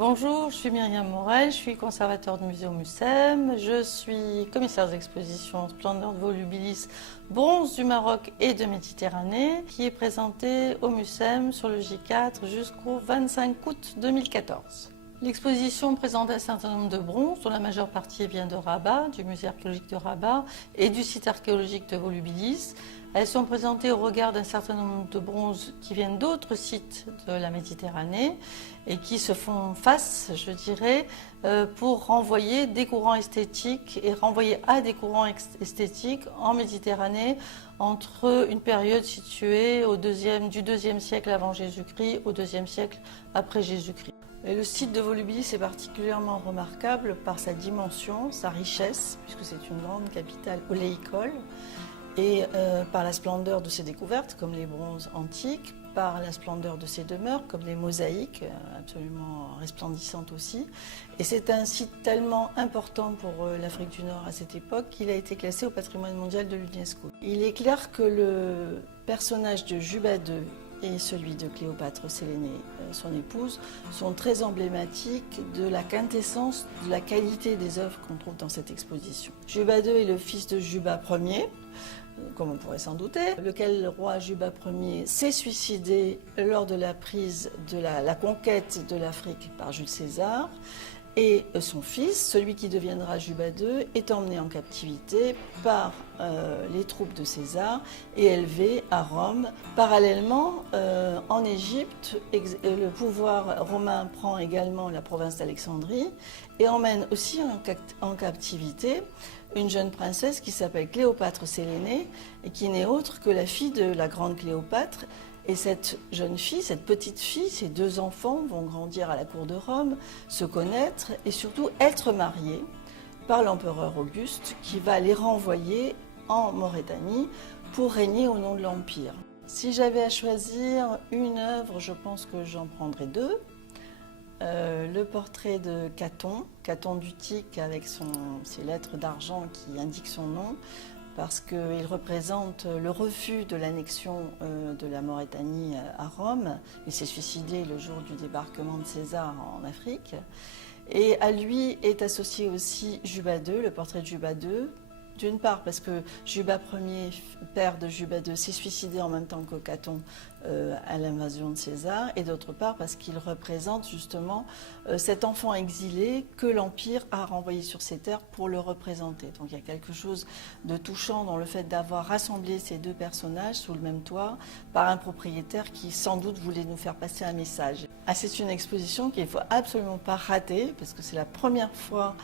Bonjour, je suis Myriam Morel, je suis conservateur du musée au MUCEM, je suis commissaire d'exposition Splendeur de Volubilis, bronze du Maroc et de Méditerranée, qui est présenté au MUCEM sur le J4 jusqu'au 25 août 2014. L'exposition présente un certain nombre de bronzes, dont la majeure partie vient de Rabat, du musée archéologique de Rabat et du site archéologique de Volubilis. Elles sont présentées au regard d'un certain nombre de bronzes qui viennent d'autres sites de la Méditerranée et qui se font face, je dirais, pour renvoyer des courants esthétiques et renvoyer à des courants esthétiques en Méditerranée entre une période située du 2e siècle avant Jésus-Christ au 2e siècle après Jésus-Christ. Et le site de Volubilis est particulièrement remarquable par sa dimension, sa richesse, puisque c'est une grande capitale oléicole, et par la splendeur de ses découvertes, comme les bronzes antiques, par la splendeur de ses demeures, comme les mosaïques, absolument resplendissantes aussi. Et c'est un site tellement important pour l'Afrique du Nord à cette époque qu'il a été classé au patrimoine mondial de l'UNESCO. Il est clair que le personnage de Juba II et celui de Cléopâtre Séléné, son épouse, sont très emblématiques de la quintessence de la qualité des œuvres qu'on trouve dans cette exposition. Juba II est le fils de Juba Ier, comme on pourrait s'en douter, lequel le roi Juba Ier s'est suicidé lors de la prise de la conquête de l'Afrique par Jules César. Et son fils, celui qui deviendra Juba II, est emmené en captivité par les troupes de César et élevé à Rome. Parallèlement, en Égypte, le pouvoir romain prend également la province d'Alexandrie et emmène aussi en captivité une jeune princesse qui s'appelle Cléopâtre Séléné et qui n'est autre que la fille de la grande Cléopâtre. Et cette jeune fille, cette petite fille, ces deux enfants vont grandir à la cour de Rome, se connaître et surtout être mariés par l'empereur Auguste qui va les renvoyer en Maurétanie pour régner au nom de l'Empire. Si j'avais à choisir une œuvre, je pense que j'en prendrais deux. Le portrait de Caton d'Utique avec ses lettres d'argent qui indiquent son nom, parce qu'il représente le refus de l'annexion de la Maurétanie à Rome. Il s'est suicidé le jour du débarquement de César en Afrique. Et à lui est associé aussi Juba II, le portrait de Juba II. D'une part parce que Juba Ier, père de Juba II, s'est suicidé en même temps que Caton à l'invasion de César, et d'autre part parce qu'il représente justement cet enfant exilé que l'Empire a renvoyé sur ses terres pour le représenter. Donc il y a quelque chose de touchant dans le fait d'avoir rassemblé ces deux personnages sous le même toit par un propriétaire qui sans doute voulait nous faire passer un message. Ah, c'est une exposition qu'il ne faut absolument pas rater parce que c'est la première fois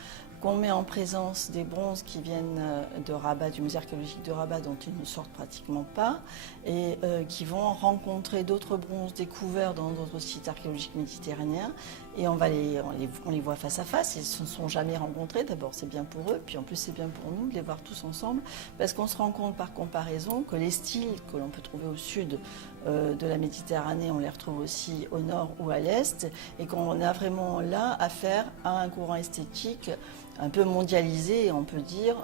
qu'on met en présence des bronzes qui viennent de Rabat, du musée archéologique de Rabat, dont ils ne sortent pratiquement pas, et qui vont rencontrer d'autres bronzes découverts dans d'autres sites archéologiques méditerranéens. Et on les voit face à face, ils ne se sont jamais rencontrés. D'abord, c'est bien pour eux, puis en plus, c'est bien pour nous de les voir tous ensemble, parce qu'on se rend compte par comparaison que les styles que l'on peut trouver au sud de la Méditerranée, on les retrouve aussi au nord ou à l'est, et qu'on a vraiment là affaire à un courant esthétique un peu mondialisé, on peut dire,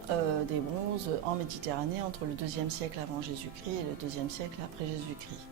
des bronzes en Méditerranée entre le 2e siècle avant Jésus-Christ et le 2e siècle après Jésus-Christ.